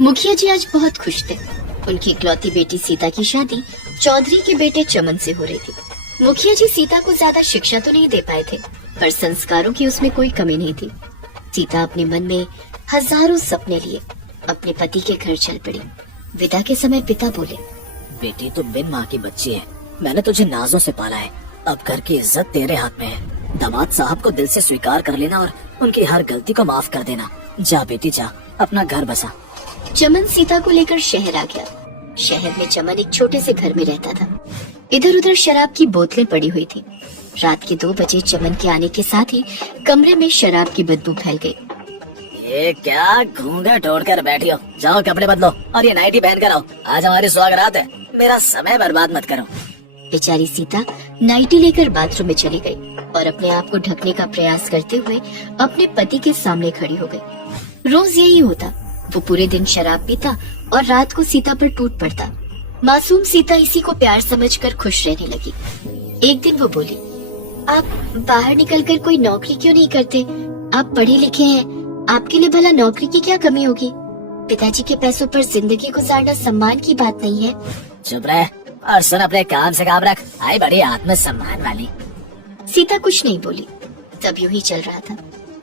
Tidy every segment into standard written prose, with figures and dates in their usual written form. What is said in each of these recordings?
मुखिया जी आज बहुत खुश थे। उनकी इकलौती बेटी सीता की शादी चौधरी के बेटे चमन से हो रही थी। मुखिया जी सीता को ज्यादा शिक्षा तो नहीं दे पाए थे, पर संस्कारों की उसमें कोई कमी नहीं थी। सीता अपने मन में हजारों सपने लिए अपने पति के घर चल पड़ी। विदा के समय पिता बोले, बेटी तुम बिन माँ की बच्ची है, मैंने तुझे नाजों से पाला है, अब घर की इज्जत तेरे हाथ में है। दामाद साहब को दिल से स्वीकार कर लेना और उनकी हर गलती को माफ कर देना। जा बेटी जा, अपना घर बसा। चमन सीता को लेकर शहर आ गया। शहर में चमन एक छोटे से घर में रहता था। इधर उधर शराब की बोतलें पड़ी हुई थी। रात के 2 बजे चमन के आने के साथ ही कमरे में शराब की बदबू फैल गई। ये क्या घूंघट ओढ़ कर बैठी हो? जाओ कपड़े बदलो और ये नाइटी पहन कर आओ, आज हमारी सुहागरात है, मेरा समय बर्बाद मत करो। बेचारी सीता नाइटी लेकर बाथरूम में चली गई और अपने आप को ढकने का प्रयास करते हुए अपने पति के सामने खड़ी हो गई। रोज यही होता, वो पूरे दिन शराब पीता और रात को सीता पर टूट पड़ता। मासूम सीता इसी को प्यार समझकर खुश रहने लगी। एक दिन वो बोली, आप बाहर निकलकर कोई नौकरी क्यों नहीं करते? आप पढ़े लिखे हैं, आपके लिए भला नौकरी की क्या कमी होगी? पिताजी के पैसों पर जिंदगी गुजारना सम्मान की बात नहीं है। चुप रह और सुन, अपने काम से काम रख। आई बड़ी आत्मसम्मान वाली। सीता कुछ नहीं बोली। तब यूं ही चल रहा था।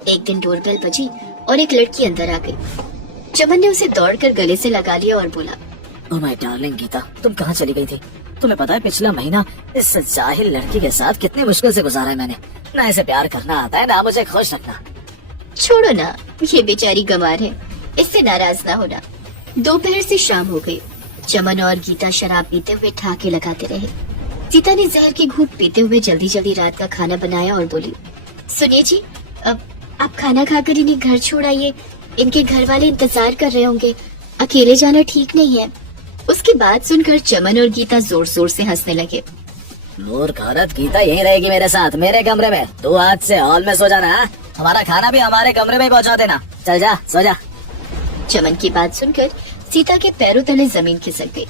एक दिन डोरबेल बजी और एक लड़की अंदर आ गई। चमन ने उसे दौड़कर गले से लगा लिया और बोला, ओह माय डार्लिंग गीता, तुम कहाँ चली गई थी? तुम्हें पता है पिछला महीना इस जाहिल लड़की के साथ कितनी मुश्किल से गुजारा है मैंने। ना इसे प्यार करना आता है, ना मुझे खुश रखना। छोड़ो ना, ये बेचारी गंवार है, इससे नाराज ना होना। दोपहर से शाम हो गई। चमन और गीता शराब पीते हुए ठहाके लगाते रहे। सीता ने जहर की घूंट पीते हुए जल्दी जल्दी रात का खाना बनाया और बोली, सुनिए जी, अब आप खाना खाकर इन्हें घर छोड़ आइए, इनके घर वाले इंतजार कर रहे होंगे, अकेले जाना ठीक नहीं है। उसकी बात सुनकर चमन और गीता जोर जोर से हंसने लगे। मूर्ख औरत, गीता यहीं रहेगी मेरे साथ, मेरे कमरे में। तू आज से हॉल में सो जाना। हमारा खाना भी हमारे कमरे में पहुंचा देना। चल जा, सो जा। चमन की बात सुनकर सीता के पैरों तले जमीन खिसक गई,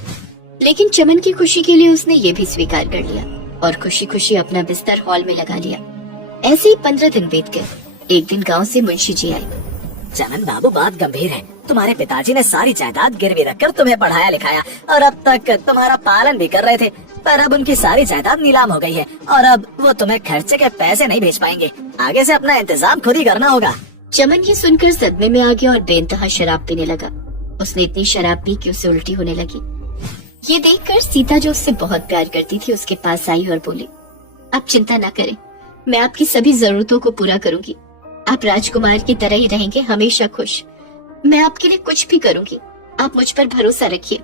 लेकिन चमन की खुशी के लिए उसने ये भी स्वीकार कर लिया और खुशी खुशी अपना बिस्तर हॉल में लगा लिया। ऐसे ही 15 दिन बीत गए। एक दिन गांव से मुंशी जी आए। चमन बाबू, बात गंभीर है। तुम्हारे पिताजी ने सारी जायदाद गिरवी रखकर तुम्हें पढ़ाया लिखाया और अब तक तुम्हारा पालन भी कर रहे थे, पर अब उनकी सारी जायदाद नीलाम हो गई है और अब वो तुम्हें खर्चे के पैसे नहीं भेज पाएंगे। आगे से अपना इंतजाम खुद ही करना होगा। चमन ये सुनकर सदमे में आ गया और बेइंतहा शराब पीने लगा। उसने इतनी शराब पी कि उसे उल्टी होने लगी। ये देखकर सीता, जो उससे बहुत प्यार करती थी, उसके पास आई और बोली, आप चिंता न करें, मैं आपकी सभी जरूरतों को पूरा करूंगी। आप राजकुमार की तरह ही रहेंगे, हमेशा खुश। मैं आपके लिए कुछ भी करूंगी, आप मुझ पर भरोसा रखिए।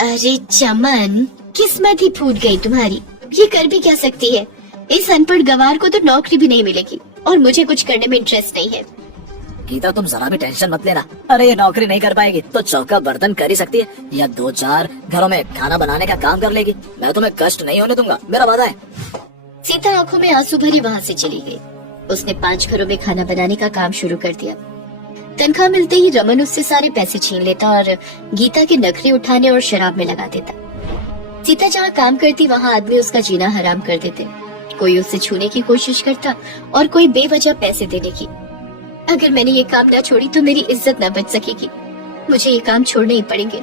अरे चमन, किस्मत ही फूट गई तुम्हारी, ये कर भी क्या सकती है? इस अनपढ़ गंवार को तो नौकरी भी नहीं मिलेगी और मुझे कुछ करने में इंटरेस्ट नहीं है। गीता, तुम जरा भी टेंशन मत लेना। अरे ये नौकरी नहीं कर पाएगी तो चौका बर्तन कर ही सकती है या 2-4 घरों में खाना बनाने का काम कर लेगी। मैं तुम्हें कष्ट नहीं होने दूंगा, मेरा वादा है। सीता आंखों में आंसू भरी वहाँ से चली गई। उसने 5 घरों में खाना बनाने का काम शुरू कर दिया। तनख्वाह मिलते ही रमन उससे सारे पैसे छीन लेता और गीता के नखरे उठाने और शराब में लगा देता। सीता जहाँ काम करती वहाँ आदमी उसका जीना हराम कर देते। कोई उसे छूने की कोशिश करता और कोई बेवजह पैसे देने की। अगर मैंने ये काम न छोड़ी तो मेरी इज्जत न बच सकेगी। मुझे ये काम छोड़ने ही पड़ेंगे,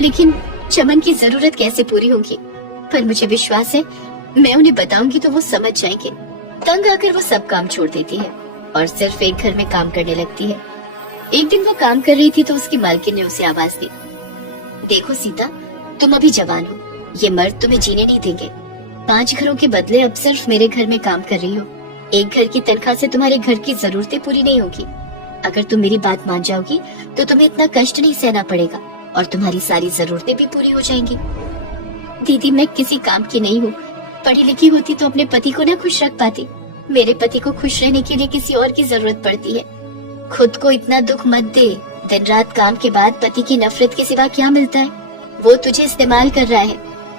लेकिन चमन की जरूरत कैसे पूरी होगी? पर मुझे विश्वास है, मैं उन्हें बताऊंगी तो वो समझ जाएंगे। तंग आकर वो सब काम छोड़ देती है और सिर्फ एक घर में काम करने लगती है। एक दिन वो काम कर रही थी तो उसकी मालकिन ने उसे आवाज दी, देखो सीता, तुम अभी जवान हो, ये मर्द तुम्हें जीने नहीं देंगे। 5 घरों के बदले अब सिर्फ मेरे घर में काम कर रही हो। एक घर की तनख्वाह से तुम्हारे घर की जरूरतें पूरी नहीं होगी। अगर तुम मेरी बात मान जाओगी तो तुम्हें इतना कष्ट नहीं सहना पड़ेगा और तुम्हारी सारी जरूरतें भी पूरी हो जाएंगी। दीदी, मैं किसी काम की नहीं हूँ। पढ़ी लिखी होती तो अपने पति को न खुश रख पाती। मेरे पति को खुश रहने के लिए किसी और की जरूरत पड़ती है। खुद को इतना दुख मत दे। दिन रात काम के बाद पति की नफरत के सिवा क्या मिलता है? वो तुझे इस्तेमाल कर रहा है।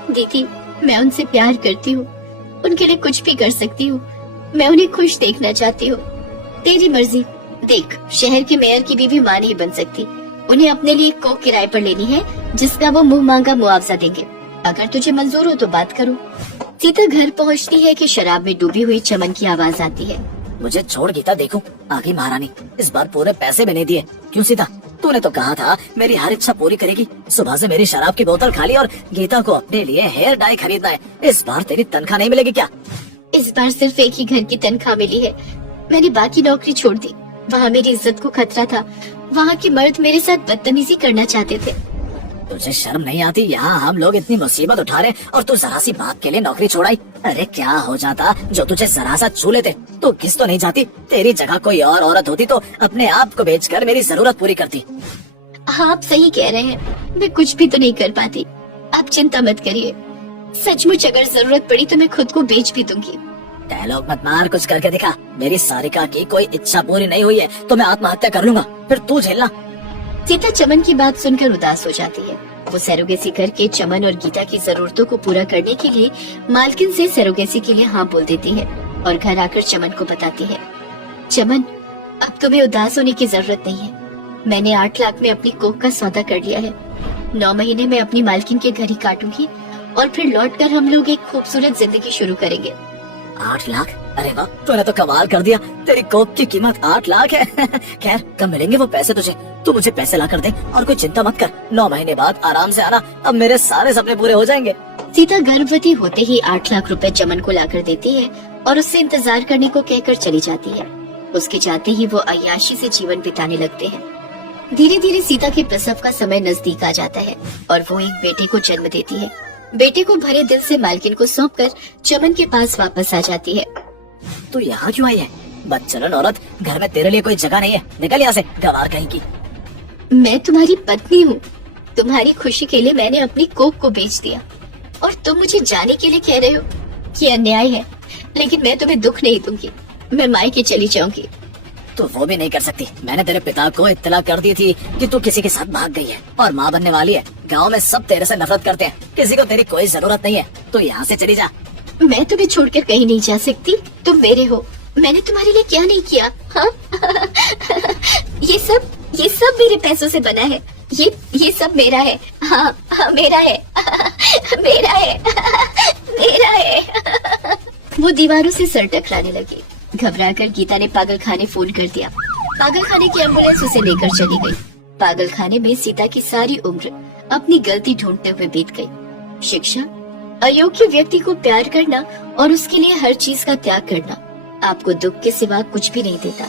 दीदी, मैं उनसे प्यार करती हूँ, उनके लिए कुछ भी कर सकती हूँ। मैं उन्हें खुश देखना चाहती हूँ। तेरी मर्जी। देख, शहर के मेयर की बीवी मां नहीं बन सकती। उन्हें अपने लिए एक कोख किराए पर लेनी है जिसका वो मुंह मांगा मुआवजा देंगे। अगर तुझे मंजूर हो तो बात करो। सीता घर पहुंचती है कि शराब में डूबी हुई चमन की आवाज आती है, मुझे छोड़ गीता, देखो आ गई महारानी। इस बार पूरे पैसे भी नहीं दिए। क्यों सीता, तूने तो कहा था मेरी हर इच्छा पूरी करेगी। सुबह से मेरी शराब की बोतल खाली और गीता को अपने लिए हेयर डाई खरीदना है। इस बार तेरी तनख्वाह नहीं मिलेगी क्या? इस बार सिर्फ एक ही घर की तनख्वाह मिली है। मैंने बाकी नौकरी छोड़ दी। वहाँ मेरी इज्जत को खतरा था। वहाँ के मर्द मेरे साथ बदतमीजी करना चाहते थे। तुझे शर्म नहीं आती? यहाँ हम लोग इतनी मुसीबत उठा रहे और तू जरा सी बात के लिए नौकरी छोड़ाई। अरे क्या हो जाता जो तुझे जरा सा छू लेते? तू किस तो नहीं जाती? तेरी जगह कोई और औरत होती तो अपने आप को बेचकर मेरी जरूरत पूरी करती। हाँ, आप सही कह रहे हैं। मैं कुछ भी तो नहीं कर पाती। आप चिंता मत करिए। सचमुच अगर जरूरत पड़ी तो मैं खुद को बेच भी दूंगी। डायलॉग मत मार, कुछ करके दिखा। मेरी सारिका की कोई इच्छा पूरी नहीं हुई है तो मैं आत्महत्या कर लूंगा, फिर तू झेलना। सीता चमन की बात सुनकर उदास हो जाती है। वो सरोगेसी करके चमन और गीता की जरूरतों को पूरा करने के लिए मालकिन से सरोगेसी के लिए हाँ बोल देती है और घर आकर चमन को बताती है, चमन, अब तुम्हें उदास होने की जरूरत नहीं है। मैंने 8 लाख में अपनी कोख का सौदा कर लिया है। 9 महीने में अपनी मालकिन के घर ही काटूंगी और फिर लौटकर हम लोग एक खूबसूरत जिंदगी शुरू करेंगे। 8 लाख? अरे वाह, तूने तो कमाल कर दिया। तेरी कोक की कीमत 8 लाख है। खैर, कब मिलेंगे वो पैसे तुझे? तू मुझे पैसे ला कर दे और कोई चिंता मत कर। 9 महीने बाद आराम से आना। अब मेरे सारे सपने पूरे हो जाएंगे। सीता गर्भवती होते ही 8 लाख रुपए चमन को लाकर देती है और उससे इंतजार करने को कहकर चली जाती है। उसके जाते ही वो अय्याशी से जीवन बिताने लगते हैं। धीरे धीरे सीता के प्रसव का समय नजदीक आ जाता है और वो एक बेटे को जन्म देती है। बेटे को भरे दिल से मालकिन को सौंपकर चमन के पास वापस आ जाती है। तू यहाँ क्यों आई है? बदचलन औरत, घर में तेरे लिए कोई जगह नहीं है। निकल यहाँ से, गंवार कहीं की। मैं तुम्हारी पत्नी हूँ। तुम्हारी खुशी के लिए मैंने अपनी कोख को बेच दिया और तुम मुझे जाने के लिए कह रहे हो? ये अन्याय है, लेकिन मैं तुम्हें दुख नहीं दूंगी। मैं मायके चली जाऊंगी। तो वो भी नहीं कर सकती। मैंने तेरे पिता को इत्तला कर दी थी कि तू किसी के साथ भाग गई है और माँ बनने वाली है। गांव में सब तेरे से नफरत करते हैं। किसी को तेरी कोई जरूरत नहीं है। तू यहाँ से चली जा। मैं तुम्हें छोड़कर कहीं नहीं जा सकती। तुम मेरे हो। मैंने तुम्हारे लिए क्या नहीं किया? हाँ? ये सब मेरे पैसों से बना है। ये सब मेरा है। हाँ, हाँ मेरा है। मेरा है। मेरा है। वो दीवारों से सर टकराने लगी। घबराकर गीता ने पागल खाने फोन कर दिया। पागल खाने की एम्बुलेंस उसे लेकर चली गई। पागल खाने में सीता की सारी उम्र अपनी गलती ढूंढते हुए बीत गई। शिक्षा, अयोग्य व्यक्ति को प्यार करना और उसके लिए हर चीज का त्याग करना आपको दुख के सिवा कुछ भी नहीं देता।